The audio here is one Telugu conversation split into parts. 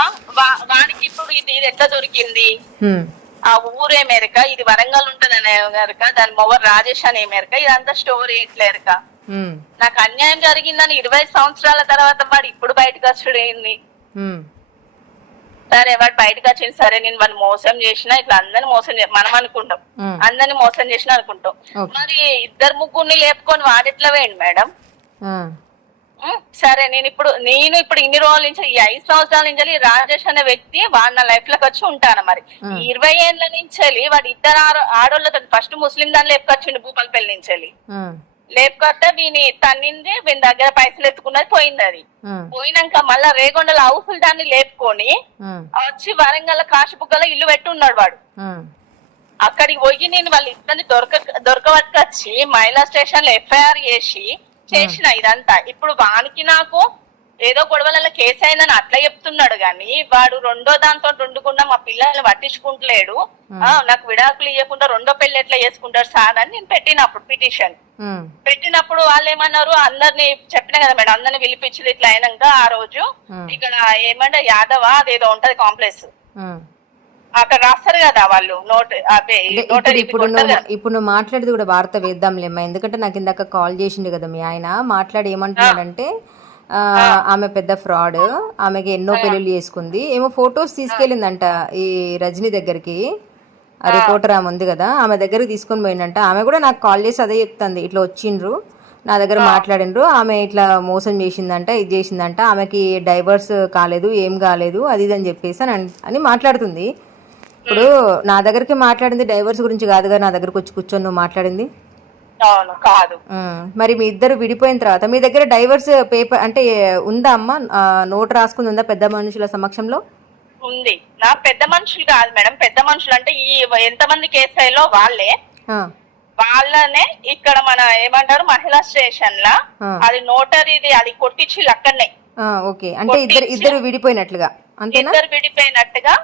ఆ వాడికి ఇప్పుడు ఇది ఎట్లా దొరికింది? ఆ ఊరే మేరక, ఇది వరంగల్ ఉంటదనే మేరక, దాని మొవర్ రాజేష్ అనే మేరక, ఇదంతా స్టోరీ ఎట్లేరక. నాకు అన్యాయం జరిగిందని 20 సంవత్సరాల తర్వాత వాడు ఇప్పుడు బయటకు వచ్చుడు ఏంది? సరే వాడు బయటకు వచ్చింది, సరే నేను వాడిని మోసం చేసినా, ఇట్లా అందరిని మోసం మనం అనుకుంటాం, అందరిని మోసం చేసినా అనుకుంటాం. మరి ఇద్దరు ముగ్గురిని లేపుకొని వాడెట్లా వేయండి మేడం? సరే నేను ఇప్పుడు ఇన్ని రోజుల నుంచి, ఈ 5 సంవత్సరాల నుంచి రాజేష్ అనే వ్యక్తి వాడు నా లైఫ్ లోకి వచ్చి ఉంటాను. మరి 20 ఏళ్ల నుంచి వాడు ఇద్దరు ఆడోళ్ళతో ఫస్ట్ ముస్లిం దాన్ని లేపుకొచ్చిండు భూపాలపల్లి నుంచి. లేపుకొస్తే వీని తన్నింది, వీని దగ్గర పైసలు ఎత్తుకున్నది, పోయింది. అది పోయినాక మళ్ళా రేగొండల హౌసులు దాన్ని లేపుకొని వచ్చి వరంగల్ కాశీబుగ్గలో ఇల్లు పెట్టి ఉన్నాడు వాడు. అక్కడికి పోయి నేను వాళ్ళ ఇద్దరిని దొరకబట్టుకొచ్చి మహిళా స్టేషన్ లో ఎఫ్ఐఆర్ చేసిన ఇదంతా. ఇప్పుడు వానికి నాకు ఏదో గొడవలలో కేసు అయిందని అట్లా చెప్తున్నాడు గాని, వాడు రెండో దాంతో ఉండుకుండా మా పిల్లల్ని పట్టించుకుంటలేడు, నాకు విడాకులు ఇవ్వకుండా రెండో పెళ్లి ఎట్లా చేసుకుంటాడు సార్ అని నేను పెట్టినప్పుడు పిటిషన్ పెట్టినప్పుడు వాళ్ళు ఏమన్నారు, అందరిని చెప్పినా కదా మేడం, అందరిని పిలిపించి ఇట్లా అయినాక ఆ రోజు ఇక్కడ ఏమంటే యాదవ అదేదో ఉంటది కాంప్లెక్స్, అక్కడ రాస్తారు కదా వాళ్ళు ఇప్పుడు నువ్వు మాట్లాడేది కూడా వార్త వేద్దాంలేమ్మా, ఎందుకంటే నాకు ఇందాక కాల్ చేసిండు కదా మీ ఆయన, మాట్లాడి ఏమంటున్నాడంటే ఆమె పెద్ద ఫ్రాడ్, ఆమెకి ఎన్నో పెళ్లిళ్ళు చేసుకుంది, ఏమో ఫొటోస్ తీసుకెళ్ళిందంట ఈ రజనీ దగ్గరికి, ఆ రిపోర్టర్ ఆమె ఉంది కదా, ఆమె దగ్గరికి తీసుకొని పోయిందంట. ఆమె కూడా నాకు కాల్ చేసి అదే చెప్తుంది, ఇట్లా వచ్చిండ్రు నా దగ్గర మాట్లాడిండ్రు, ఆమె ఇట్లా మోసం చేసిందంట, ఇది చేసిందంట, ఆమెకి డైవర్స్ కాలేదు, ఏం కాలేదు, అది ఇది అని చెప్పేసి అని మాట్లాడుతుంది. ఇప్పుడు నా దగ్గరికి మాట్లాడింది డైవర్స్ గురించి కాదుగా, నా దగ్గరకు వచ్చి కూర్చొని నువ్వు మాట్లాడింది కాదు. మరి మీ ఇద్దరు విడిపోయిన తర్వాత మీ దగ్గర డైవర్స్ పేపర్ అంటే ఉందా అమ్మా, నోట్ రాసుకుంది ఉందా పెద్ద మనుషుల సమక్షంలో? ఉంది. నా పెద్ద మనుషులు కాదు మేడం, పెద్ద మనుషులు అంటే ఈ ఎంతమంది కేసులో వాళ్ళనే ఇక్కడ మన ఏమంటారు మహిళా స్టేషన్ లా అది నోటరీది అది కొట్టించి అక్కడనే. ఓకే, అంటే ఇద్దరు విడిపోయినట్లుగా అంతేనా? ఇద్దరు విడిపోయినట్టుగా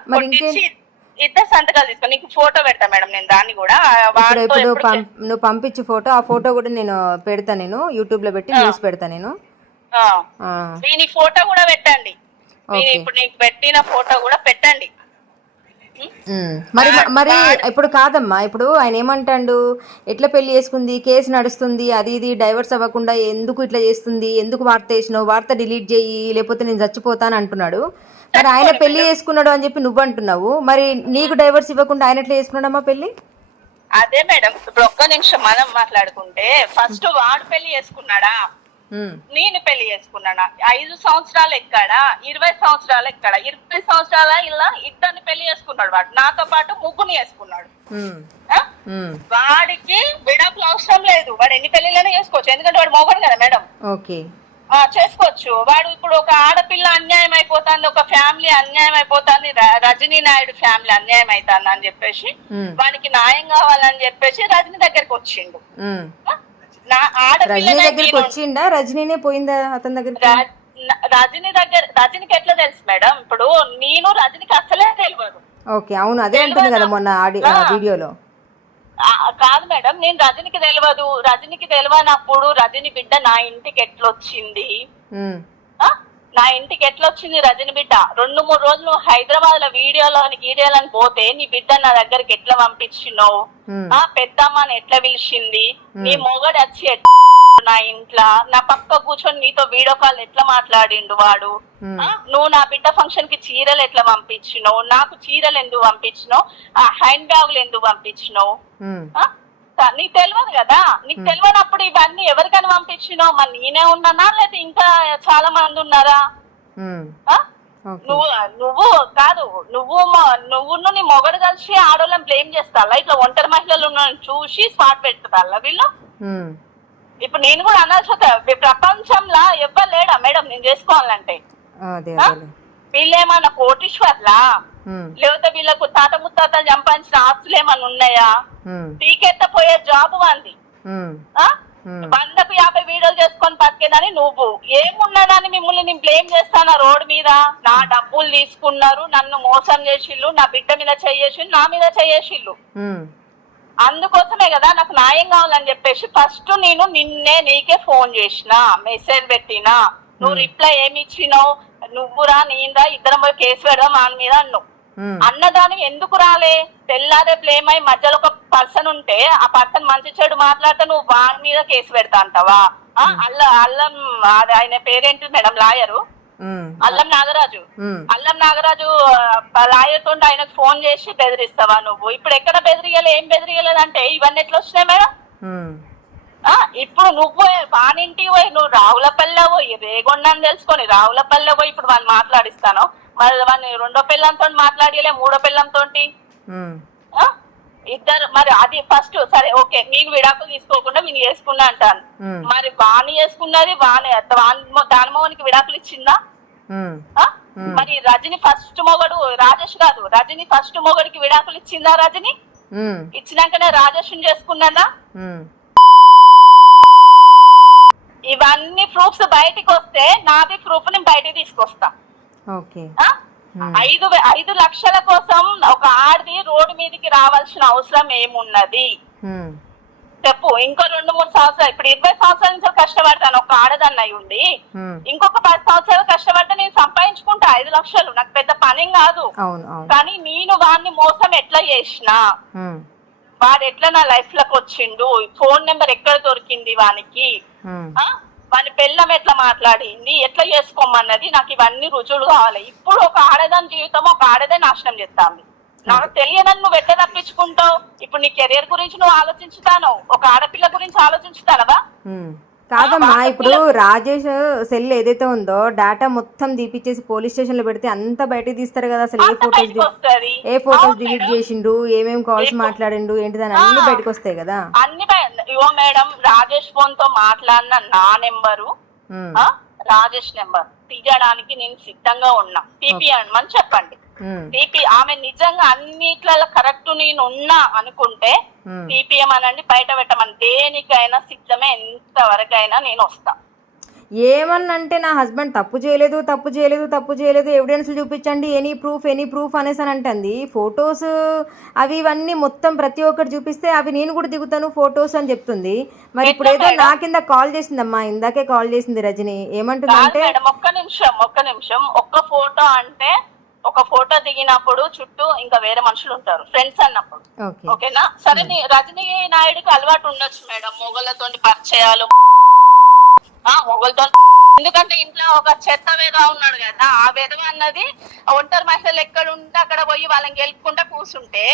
ఇద్దరు సంతకాలు తీసుకొని నీకు ఫోటో పెడతా మేడం, నేను దాన్ని కూడా నువ్వు పంపించు ఫోటో, ఆ ఫోటో కూడా నేను పెడతా, నేను యూట్యూబ్ లో పెట్టి న్యూస్ పెడతా నేను. దీని ఫోటో కూడా పెట్టండి, ఇప్పుడు నీకు పెట్టిన ఫోటో కూడా పెట్టండి. మరి ఇప్పుడు కాదమ్మా, ఇప్పుడు ఆయన ఏమంటాడు, ఎట్లా పెళ్లి చేసుకుంది, కేసు నడుస్తుంది, అది ఇది డైవర్స్ అవ్వకుండా ఎందుకు ఇట్లా చేస్తుంది, ఎందుకు వార్త వేసినావు, వార్త డిలీట్ చేయి లేకపోతే నేను చచ్చిపోతాను అంటున్నాడు. మరి ఆయన పెళ్లి చేసుకున్నాడు అని చెప్పి నువ్వు అంటున్నావు, మరి నీకు డైవర్స్ ఇవ్వకుండా ఆయన ఎట్లా చేసుకున్నాడమ్మా పెళ్లి? అదే మేడం, ఇప్పుడు ఒక్క నిమిషం మనం మాట్లాడుకుంటే, ఫస్ట్ వాడు పెళ్లి చేసుకున్నాడా, నేను పెళ్లి చేసుకున్నానా? 5 సంవత్సరాలు ఎక్కడా, 20 సంవత్సరాలు ఎక్కడా? 20 సంవత్సరాల ఇలా ఇద్దరిని పెళ్లి చేసుకున్నాడు వాడు, నాతో పాటు ముగ్గురిని చేసుకున్నాడు. వాడికి విడాకులు అవసరం లేదు, వాడు ఎన్ని పెళ్లిళ్ళైనా చేసుకోవచ్చు, ఎందుకంటే వాడు మొగడు కదా మేడం. చేసుకోవచ్చు. వాడు ఇప్పుడు ఒక ఆడపిల్ల అన్యాయం అయిపోతుంది, ఒక ఫ్యామిలీ అన్యాయం అయిపోతుంది, రజనీ నాయుడు ఫ్యామిలీ అన్యాయం అవుతుంది అని చెప్పేసి వానికి న్యాయం కావాలని చెప్పేసి రజనీ దగ్గరికి వచ్చిండు. వచ్చిండా రజనీనే పోయిందా అతని దగ్గర? రజనీకి ఎట్లా తెలుసు మేడం? ఇప్పుడు నేను రజనీకి అసలే తెలియదు. ఓకే, అవును, అదే అంటుంది కదా మొన్న వీడియోలో. కాదు మేడం, నేను రజనీకి తెలియదు. రజనీకి తెలియనప్పుడు రజనీ బిడ్డ నా ఇంటికి ఎట్లొచ్చింది, నా ఇంటికి ఎట్లొచ్చింది రజనీ బిడ్డ? 2-3 రోజులు హైదరాబాద్ లో వీడియోలని పోతే నీ బిడ్డ నా దగ్గరికి ఎట్లా పంపించినావు, పెద్దమ్మని ఎట్లా పిలిచింది, నీ మొగడు వచ్చి నా ఇంట్లో నా పక్క కూర్చొని నీతో వీడియో కాల్ ఎట్లా మాట్లాడిండు వాడు, నువ్వు నా బిడ్డ ఫంక్షన్ కి చీరలు ఎట్లా పంపించినావు, నాకు చీరలు ఎందుకు పంపించినావు, ఆ హ్యాండ్ బ్యాగులు ఎందుకు పంపించినావు, నీకు తెలియదు కదా. నీకు తెలియనప్పుడు ఇవన్నీ ఎవరికైనా పంపించినావు? మరి నేనే ఉన్నానా లేదా ఇంకా చాలా మంది ఉన్నారా? నువ్వు కాదు, నువ్వు నీ మొగడు కలిసి ఆడోళ్ళని బ్లేమ్ చేస్తా, ఇట్లా ఒంటరి మహిళలు చూసి స్పాట్ పెడతా వీళ్ళు. ఇప్పుడు నేను కూడా అనాల్సి ప్రపంచంలో ఎవ్వరు లేడా మేడం నేను చేసుకోవాలంటే? వీళ్ళేమన్నా కోటీశ్వర్లా, లేకపోతే వీళ్ళకు తాత ముత్తాతలు సంపాదించిన ఆస్తులు ఏమన్నా ఉన్నాయా? పీకెత్తపోయే జాబ్ అంది, 100కు 50 వీడియోలు చేసుకొని బతికేదని నువ్వు. ఏమున్నదని మిమ్మల్ని నేను బ్లేమ్ చేస్తానా రోడ్డు మీద? నా డబ్బులు తీసుకున్నారు, నన్ను మోసం చేసిళ్ళు, నా బిడ్డ మీద చేసిళ్ళు, నా మీద చేసిళ్ళు. అందుకోసమే కదా నాకు న్యాయం కావాలని చెప్పేసి ఫస్ట్ నేను నీకే ఫోన్ చేసిన, మెసేజ్ పెట్టినా, నువ్వు రిప్లై ఏమి ఇచ్చినావు, నువ్వురా నేనురా ఇద్దరం పోయి కేసు పెడదాం వాని మీద అన్నావు. అన్నదాని ఎందుకు రాలే? తెల్లారే బ్లేమ్ అయి మధ్యలో ఒక పర్సన్ ఉంటే ఆ పర్సన్ మంచి చెడు మాట్లాడితే నువ్వు వాని మీద కేసు పెడతా అంటావా? అల్లం ఆయన పేరేంటి మేడం, లాయరు అల్లం నాగరాజు. అల్లం నాగరాజు లాయర్ తోటి ఆయనకు ఫోన్ చేసి బెదిరిస్తావా నువ్వు? ఇప్పుడు ఎక్కడ బెదిరియలే, ఏం బెదిరియలేదంటే ఇవన్నీ ఎట్లా వచ్చినాయి మేడం? ఇప్పుడు నువ్వు వానింటికి పోయి నువ్వు రావులపల్లె పోయి రేగొండని తెలుసుకొని రావులపల్లె పోయి ఇప్పుడు వాడిని మాట్లాడిస్తాను, మరి వాడిని రెండో పిల్లంతో మాట్లాడియలే, మూడో పిల్లంతో ఇద్దరు. మరి అది ఫస్ట్ సరే ఓకే, నేను విడాకులు తీసుకోకుండా నేను చేసుకున్నా అంటాను. మరి వాణి చేసుకున్నది దాని మొగనికి విడాకులు ఇచ్చిందా? మరి రజని ఫస్ట్ మొగడు రాజేష్ కాదు, రజని ఫస్ట్ మొగడికి విడాకులు ఇచ్చిందా? రజని ఇచ్చినాకనే రాజేష్ చేసుకున్నదా? ఇవన్నీ ప్రూఫ్స్ బయటికి వస్తే నాది ప్రూఫ్ నేను బయటికి తీసుకొస్తా. 5 లక్షల కోసం ఒక ఆడది రోడ్డు మీదకి రావాల్సిన అవసరం ఏమున్నది చెప్పు? ఇంకో 2-3 సంవత్సరాలు, ఇప్పుడు 20 సంవత్సరాల నుంచి కష్టపడతాను ఒక ఆడదన్నయ్యి ఉండి, ఇంకొక 10 సంవత్సరాలు కష్టపడితే నేను సంపాదించుకుంటా 5 లక్షలు, నాకు పెద్ద పనేం కాదు. కానీ నేను వాడిని మోసం ఎట్లా చేసినా, వాడు ఎట్లా నా లైఫ్ లోకి వచ్చిండు, ఫోన్ నెంబర్ ఎక్కడ దొరికింది వానికి, వాని పెళ్ళం ఎట్లా మాట్లాడింది, ఎట్లా చేసుకోమన్నది, నాకు ఇవన్నీ రుజువులు కావాలి. ఇప్పుడు ఒక ఆడదాని జీవితం ఒక ఆడదే నాశనం చేస్తాను. నాకు తెలియదని నువ్వు ఎట్లా తప్పించుకుంటావు? ఇప్పుడు నీ కెరీర్ గురించి నువ్వు ఆలోచించుతాను, ఒక ఆడపిల్ల గురించి ఆలోచించుతానవా? కాదమ్మా, ఇప్పుడు రాజేష్ సెల్ ఏదైతే ఉందో డేటా మొత్తం తీపిచ్చేసి పోలీస్ స్టేషన్ లో పెడితే అంతా బయటకు తీస్తారు కదా. అసలు ఏ ఫోటోస్ డిలీట్ చేసిండు, ఏమేమి కాల్స్ మాట్లాడిండు ఏంటిదని అన్ని బయటకు వస్తాయి కదా. అన్ని ఇవో మేడం, రాజేష్ ఫోన్ తో మాట్లాడిన నా నెంబరు, రాజేష్ నెంబర్ తీయడానికి నేను సిద్ధంగా ఉన్నా. టీపీ అని చెప్పండి. టీపీ ఆమె నిజంగా అన్నిట్లలో కరెక్ట్ నేను ఉన్నా అనుకుంటే టీపీఎం అనండి, బయట పెట్టమని, దేనికైనా సిద్ధమే, ఎంత వరకైనా నేను వస్తా. ఏమన్నంటే నా హస్బెండ్ తప్పు చేయలేదు ఎవిడెన్స్ చూపించండి, ఎనీ ప్రూఫ్ అనేసి అని అంటుంది. ఫొటోస్ అవి ఇవన్నీ మొత్తం ప్రతి ఒక్కటి చూపిస్తే అవి నేను కూడా దిగుతాను ఫొటోస్ అని చెప్తుంది. మరి ఇప్పుడు ఏదో నా కింద కాల్ చేసిందమ్మా, ఇందాకే కాల్ చేసింది రజని. ఏమంటుంది అంటే ఒక్క నిమిషం ఒక్క ఫోటో అంటే ఒక ఫోటో దిగినప్పుడు చుట్టూ ఇంకా వేరే మనుషులు ఉంటారు, ఫ్రెండ్స్ అన్నప్పుడు ఓకేనా. సరే రజనీ నాయుడుకి అలవాటు ఉండొచ్చు మేడం మొగలతో పరిచయాలు, మొగలతో, ఎందుకంటే ఇంట్లో ఒక చెత్త వేద ఉన్నాడు కదా, ఆ విధవ అన్నది ఒంటరి మహిళలు ఎక్కడ ఉంటే అక్కడ పోయి వాళ్ళని గెలుపుకుంటా కూర్చుంటే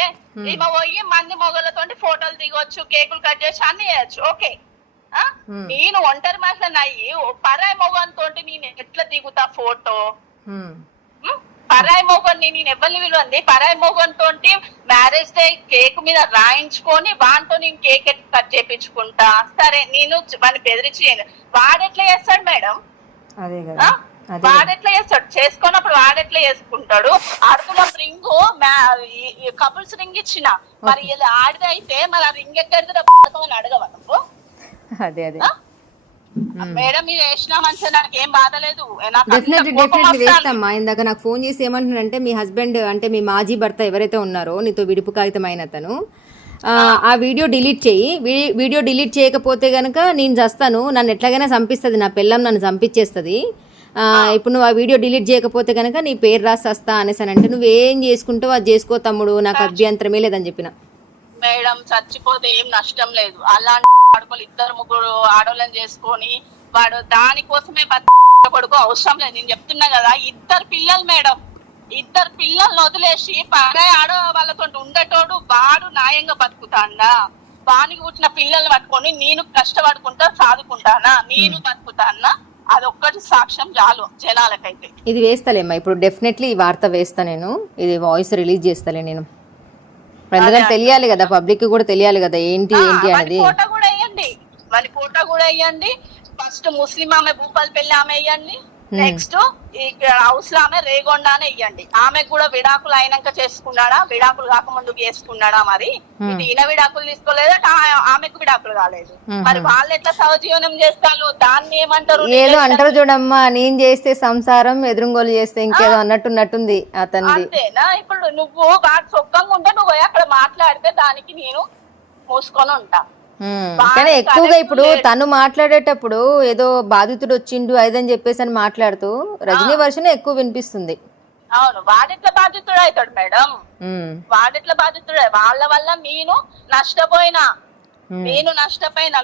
ఈమె పోయి మంది మొగలతో ఫోటోలు దిగొచ్చు, కేకులు కట్ చేసి అన్ని చేయొచ్చు. ఓకే, నేను ఒంటరి మహిళని అయ్యి పరాయి మొగంతో నేను ఎట్లా దిగుతా ఫోటో? పరాయి మోగన్ని నేను ఎవరిని విలువంది, పరాయి మోగన్ తోటి మ్యారేజ్ డే కేక్ మీద రాయించుకొని వాటితో నేను కేక్ కట్ చేయించుకుంటా. సరే నేను వాడిని బెదిరించి వాడెట్లా చేస్తాడు మేడం? వాడెట్లా చేస్తాడు? చేసుకున్నప్పుడు వాడెట్లా చేసుకుంటాడు? అడుగులో రింగ్ కపుల్స్ రింగ్ ఇచ్చిన, మరి ఆడిదైతే మరి ఆ రింగ్ ఎక్కడిది అని అడగవా నువ్వు? మేడం మీరు వేసినా మంచిగా నాకు ఏం బాధ లేదు. డెఫినెట్లీ వేస్తామ్మా. ఇందాక నాకు ఫోన్ చేసి ఏమంటున్నారంటే మీ హస్బెండ్ అంటే మీ మాజీ భర్త ఎవరైతే ఉన్నారో నీతో విడుపు కాగితమైన అతను, ఆ వీడియో డిలీట్ చేయి, వీడియో డిలీట్ చేయకపోతే గనక నేను చస్తాను, నన్ను ఎట్లాగైనా చంపిస్తుంది, నా పిల్లం నన్ను చంపించేస్తుంది, ఇప్పుడు నువ్వు ఆ వీడియో డిలీట్ చేయకపోతే కనుక నీ పేరు రాసి వస్తా అనేసి అంటే నువ్వేం చేసుకుంటావు అది చేసుకో తమ్ముడు, నాకు అభ్యంతరమే లేదని చెప్పిన. మేడం చచ్చిపోతే ఏం నష్టం లేదు, అలాంటి ఆడవాళ్ళు 2-3 ఆడవాళ్ళని చేసుకొని వాడు దానికోసమే కొడుకు అవసరం లేదు. నేను చెప్తున్నా కదా, 2 పిల్లలు మేడం, 2 పిల్లల్ని వదిలేసి పరాయి ఆడ వాళ్ళతో ఉండేటోడు వాడు న్యాయంగా బతుకుతాడా? వానికి పుట్టిన పిల్లల్ని పట్టుకొని నేను కష్టపడుకుంటా సాదుకుంటానా, నేను బతుకుతానా? అదొక్కటి సాక్ష్యం చాలు జనాలకైతే. ఇది వేస్తలేమ్మా, ఇప్పుడు డెఫినెట్లీ ఈ వార్త వేస్తా, నేను ఇది వాయిస్ రిలీజ్ చేస్తాలే నేను, ఎందుకంటే తెలియాలి కదా, పబ్లిక్ కూడా తెలియాలి కదా ఏంటి అనేది. ఫోటో కూడా వేయండి, వాళ్ళ ఫోటో కూడా వేయండి. ఫస్ట్ ముస్లిం ఆమె భూపాలపల్లి ఆమె వేయండి, నెక్స్ట్ హౌస్ లో ఆమె రేగొండానే వేయండి. ఆమెకు కూడా విడాకులు అయినాక చేసుకున్నాడా, విడాకులు కాకముందుకు చేసుకున్నాడా? మరి ఇది ఈయన విడాకులు తీసుకోలేదా, ఆమెకు విడాకులు కాలేదు, మరి వాళ్ళు ఎట్లా సహజీవనం చేస్తారు? దాన్ని ఏమంటారు? ఏదో అంటారు చూడమ్మా, నేను చేస్తే సంసారం ఎదురుగోలు చేస్తే ఇంకేదో అన్నట్టుంది అతను. అంతేనా? ఇప్పుడు నువ్వు వాడు సొక్కంగా ఉంటే నువ్వు అక్కడ మాట్లాడితే దానికి నేను మూసుకొని ఉంటా. కానీ ఎక్కువగా ఇప్పుడు తను మాట్లాడేటప్పుడు ఏదో బాధితుడు వచ్చిండు అదని చెప్పేసి అని మాట్లాడుతూ రజనీ వర్షన్ ఎక్కువ వినిపిస్తుంది. అవును, వాడెట్లా బాధితుడు అవుతాడు మేడం, వాడెట్లా బాధితుడే? వాళ్ళ వల్ల నేను నష్టపోయినా,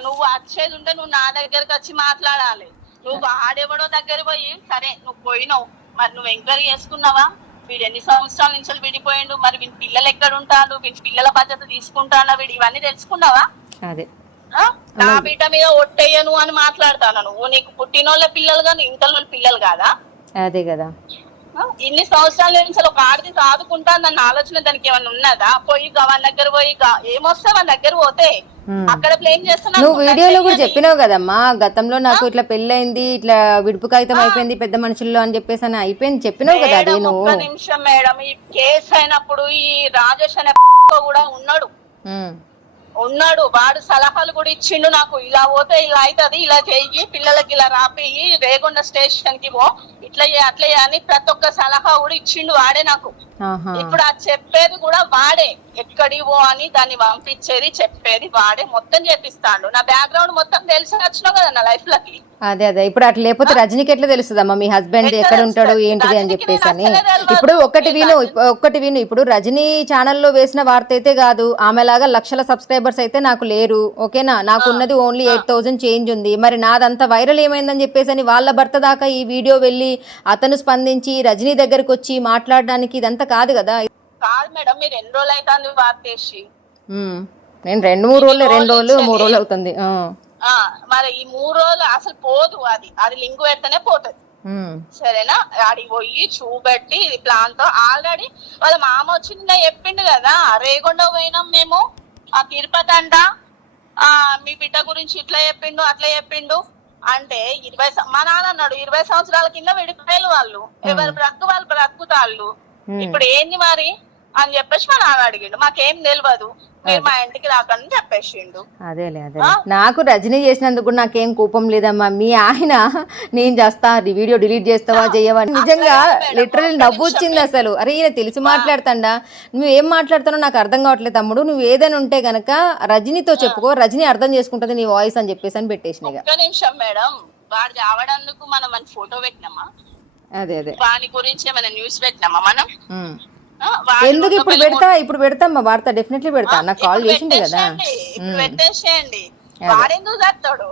నువ్వు వచ్చేది ఉంటే నువ్వు నా దగ్గరకు వచ్చి మాట్లాడాలి. నువ్వు ఆడెవడో దగ్గర పోయి సరే నువ్వు పోయినావు, మరి నువ్వు ఎంక్వైరీ చేసుకున్నావా? వీడు ఎన్ని సంవత్సరాల నుంచి విడిపోయిండు, మరి వీడి పిల్లలు ఎక్కడ ఉంటాడు, వీడి పిల్లల బాధ్యత తీసుకుంటాడా వీడు, ఇవన్నీ తెలుసుకున్నావా? అదే నా బిడ్డ మీద ఒట్టేయను అని మాట్లాడతాను. నువ్వు నీకు పుట్టినోళ్ళ పిల్లలు కానీ ఇంట్లో పిల్లలు కాదా? అదే కదా, ఇన్ని సంవత్సరాల నుంచి ఒక ఆడది సాదుకుంటానన్న ఆలోచన దానికి ఏమన్నా ఉన్నదా? పోయి వాళ్ళ దగ్గర పోయి ఏమొస్తా వాళ్ళ దగ్గర పోతే అక్కడ ప్లేన్ చేస్తున్నా. నువ్వు వీడియోలో కూడా చెప్పినావు కదమ్మా, గతంలో నాకు ఇట్లా పెళ్ళైంది, ఇట్లా విడుపు కాగితం అయిపోయింది పెద్ద మనుషుల్లో అని చెప్పేసి అని అయిపోయింది చెప్పినావు కదా. అది నువ్వు ఒక్క నిమిషం మేడం, ఈ కేసు అయినప్పుడు ఈ రాజేష్ అనే కూడా ఉన్నాడు, వాడు సలహాలు కూడా ఇచ్చిండు నాకు. ఇలా పోతే ఇలా అవుతుంది, ఇలా చెయ్యి, పిల్లలకి ఇలా రాపియ్యి, రేగొండ స్టేషన్ కి పో, ఇట్లా అట్లా అని ప్రతి ఒక్క సలహా కూడా ఇచ్చిండు వాడే నాకు. ఇప్పుడు అది చెప్పేది కూడా వాడే, ఎక్కడికి పో అని దాన్ని పంపించేది చెప్పేది వాడే, మొత్తం చేపిస్తాడు. నా బ్యాక్గ్రౌండ్ మొత్తం తెలిసి వచ్చినావు కదా నా లైఫ్ లకి. అదే అదే, ఇప్పుడు అట్లా లేకపోతే రజనీకి ఎట్లా తెలుస్తుందమ్మా మీ హస్బెండ్ ఎక్కడ ఉంటాడు ఏంటిది అని చెప్పేసి అని. ఇప్పుడు ఒక్కటి విను, ఇప్పుడు రజనీ ఛానల్లో వేసిన వార్త అయితే కాదు, ఆమెలాగా లక్షల సబ్స్క్రైబర్స్ అయితే నాకు లేరు, ఓకేనా? నాకు ఉన్నది ఓన్లీ 8,000 చేంజ్ ఉంది. మరి నాదంతా వైరల్ ఏమైందని చెప్పేసి అని వాళ్ళ భర్త దాకా ఈ వీడియో వెళ్ళి అతను స్పందించి రజనీ దగ్గరకు వచ్చి మాట్లాడడానికి ఇదంతా కాదు కదా. కాదు మేడం, మీరు ఎన్ని రోజులు అవుతుంది వార్త వేసి? నేను 2-3 రోజులు అవుతుంది. మరి ఈ 3 రోజులు అసలు పోదు, అది లింక్ పెడితేనే పోతుంది. సరేనా? ఆడికి పోయి చూపెట్టి ఇది ప్లాన్ తో ఆల్రెడీ వాళ్ళ మామ వచ్చింది చెప్పిండు కదా, రేగొండ పోయినాం మేము, ఆ తిరుపతి అంట, మీ బిడ్డ గురించి ఇట్లా చెప్పిండు అట్లా చెప్పిండు అంటే 20 మా నాన్న అన్నాడు 20 సంవత్సరాల కింద విడిపోయారు వాళ్ళు, ఎవరు వాళ్ళు బ్రతుకుతాళ్ళు, ఇప్పుడు ఏంది మరి అని చెప్పేసి మా నాన్న అడిగిండు. మాకేం తెలియదు, మీరు మా ఇంటికి రాకని చెప్పేసిండు. అదేలే నాకు రజనీ చేసినందుకు కూడా నాకేం కోపం లేదమ్మా. మీ ఆయన నేను చేస్తా వీడియో డిలీట్ చేస్తావా చెయ్యవా, నిజంగా లిటరల్ నవ్వు వచ్చింది అసలు. అరే ఈయన తెలిసి మాట్లాడుతాడా, నువ్వేం మాట్లాడుతానో నాకు అర్థం కావట్లేదు తమ్ముడు, నువ్వు ఏదైనా ఉంటే గనక రజనీతో చెప్పుకో, రజనీ అర్థం చేసుకుంటది నీ వాయిస్ అని చెప్పేసి అని పెట్టేసిన. ఒక్క నిమిషం మేడం, వాడు చావడానికి మనం మన ఫోటో పెట్టినామా? అదే వాని గురించి ఏమైనా న్యూస్ పెట్టినామా మనం? ఎందుకు ఇప్పుడు పెడతామ్మా వార్త, డెఫినెట్లీ పెడతా. నాకు కాల్ చేసింది కదా, పెట్టేసేయండి. వాడెందుకు చస్తాడు?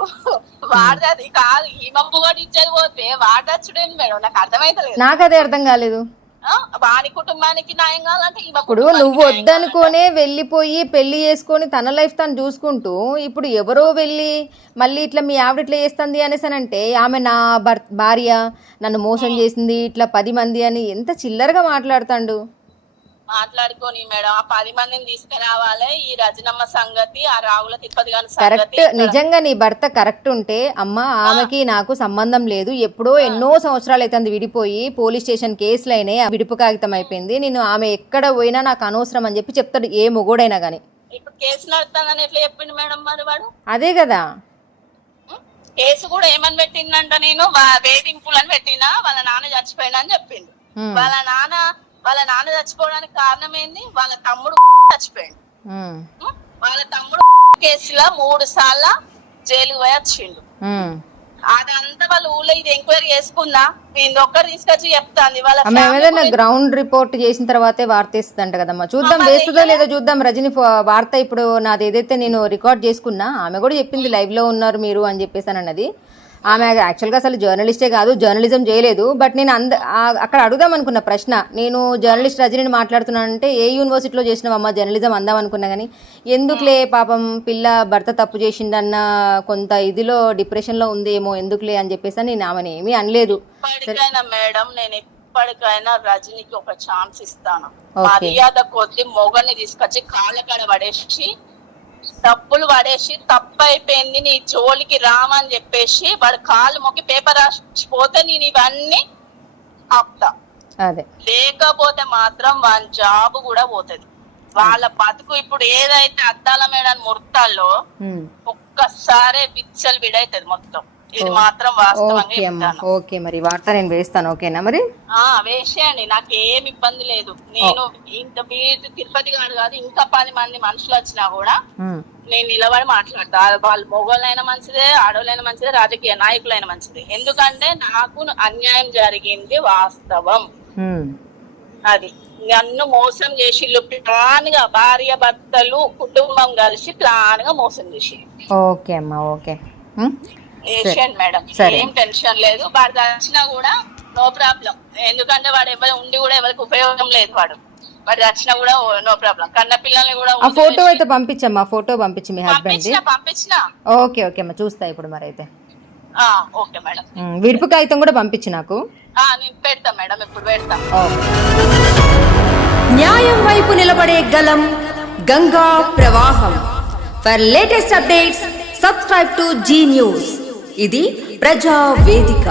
వాడది కాదు, ఈ మబ్బు కూడా ఇచ్చేది పోతే వాడచ్చుడేంది మేడం, నాకు అర్థమైతలేదు. నాకు అదే అర్థం కాలేదు. వాని కుటుంబానికి న్యాయం కావాలంటే ఇప్పుడు నువ్వు వద్దనుకోనే వెళ్ళిపోయి పెళ్లి చేసుకొని తన లైఫ్ తను చూసుకుంటూ, ఇప్పుడు ఎవరో వెళ్ళి మళ్ళీ ఇట్లా మీ ఆవిడ ఇట్లా చేస్తుంది అనేసి అంటే, ఆమె నా భార్య నన్ను మోసం చేసింది ఇట్లా 10 మంది అని ఎంత చిల్లరగా మాట్లాడుతాడు. మాట్లాడుకొని మేడం ఆ 10 మందిని తీసుకురావాలి, ఈ రజనమ్మ సంగతి, ఆ రావుల తిరుపతి గారి కరెక్ట్. నిజంగా నీ భర్త కరెక్ట్ ఉంటే అమ్మ ఆమెకి నాకు సంబంధం లేదు, ఎప్పుడో ఎన్నో సంవత్సరాలు అయితే విడిపోయి పోలీస్ స్టేషన్ కేసులు అయినాయి, విడుపు కాగితం అయిపోయింది, నేను ఆమె ఎక్కడ పోయినా నాకు అనవసరం అని చెప్పి చెప్తాడు ఏ మొగోడైనా గానీ. ఇప్పుడు కేసు నడుతుందని ఎట్లా చెప్పిండు మేడం మరి వాడు? అదే కదా, కేసు కూడా ఏమని పెట్టిందంట, నేను వేధింపులు అని పెట్టినా, వాళ్ళ నాన్న చచ్చిపోయినా అని చెప్పిండు. వాళ్ళ నాన్న చచ్చిపోవడానికి కారణం ఏంది? వాళ్ళ తమ్ముడు చచ్చిపోయిండు. వాళ్ళ తమ్ముడు కేసులో 3 సార్లు జైలుకు పోయి వచ్చిండు. అదంతా వాళ్ళ ఊళ్ళో ఇది ఎంక్వైరీ చేసుకుందా, దీని ఒక్కరు తీసుకొచ్చి చెప్తాంది. వాళ్ళ గ్రౌండ్ రిపోర్ట్ చేసిన తర్వాతే వార్త ఇస్తుందంట కదమ్మా, చూద్దాం వేస్తుందో లేదో చూద్దాం. రజనీ వార్త ఇప్పుడు నాది ఏదైతే నేను రికార్డ్ చేసుకున్నా, ఆమె కూడా చెప్పింది లైవ్ లో ఉన్నారు మీరు అని చెప్పేసి అన్నది. ఆమె యాక్చువల్గా అసలు జర్నలిస్టే కాదు, జర్నలిజం చేయలేదు. బట్ నేను అక్కడ అడుగుదాం అనుకున్న ప్రశ్న, నేను జర్నలిస్ట్ రజనీని మాట్లాడుతున్నానంటే ఏ యూనివర్సిటీలో చేసినావమ్మా జర్నలిజం అందాం అనుకున్నా, కానీ ఎందుకులే పాపం పిల్ల భర్త తప్పు చేసిందన్న కొంత ఇదిలో డిప్రెషన్లో ఉందేమో ఎందుకులే అని చెప్పేసి నేను ఆమెను ఏమీ అనలేదు. మేడం నేను ఎప్పటికైనా రజనీకి ఒక ఛాన్స్ ఇస్తాను, మర్యాద కొద్ది మొగని తీసుకొచ్చి కాళ్ళ కాడ పడేసి డబ్బులు పడేసి తప్పు అయిపోయింది నీ జోలికి రామని చెప్పేసి వాడు కాళ్ళు మొక్కి పేపర్ రాసిపోతే నేను ఇవన్నీ ఆపుతా. లేకపోతే మాత్రం వాళ్ళ జాబ్ కూడా పోతుంది, వాళ్ళ బతుకు ఇప్పుడు ఏదైతే అద్దాల మేడని ముర్తాల్లో ఒక్కసారి విచ్చలు విడైతుంది మొత్తం. ఇది మాత్రం వాస్తవంగా ఓకే అమ్మా, చెప్తాను. ఓకే మరి వార్త నేను వేస్తాను, ఓకేనా మరి. వేసేయండి, నాకు ఏం ఇబ్బంది లేదు. నేను ఇంత మీరు తిరుపతి గారు కాదు, ఇంకా 10 మంది మనుషులు వచ్చినా కూడా నేను నిలబడి మాట్లాడతా. వాళ్ళు మొగోళ్ళైనా మంచిదే, ఆడోళ్ళైనా మంచిదే, రాజకీయ నాయకులైనా మంచిదే. ఎందుకంటే నాకు అన్యాయం జరిగింది వాస్తవం. అది నన్ను మోసం చేసిళ్ళు, ప్లాన్ గా భార్య భర్తలు కుటుంబం కలిసి ప్లాన్ గా మోసం చేసి. ఓకే అమ్మా, ఓకే ఏషియన్ మేడం, ఏం టెన్షన్ లేదు. వాడు వచ్చినా కూడా నో ప్రాబ్లం. ఎందుకంటే వాడు ఎవరు ఉండి కూడా ఎవరికి ఉపయోగం లేదు. వాడు వచ్చినా కూడా నో ప్రాబ్లం. కన్న పిల్లల్ని కూడా ఫోటో అయితే పంపించమ్మా, ఫోటో పంపించి మీ హస్బెండ్. పంపించిన. ఓకే ఓకే అమ్మా, చూస్తా ఇప్పుడు మరి అయితే. ఓకే మేడం, విడుపు కాగితం కూడా పంపించి నాకు. నేను పెడతా మేడం, ఇప్పుడు పెడతా. న్యాయం వైపు నిలబడే గలం గంగా ప్రవాహం. For latest updates subscribe to Zee News. ఇది ప్రజా వేదిక.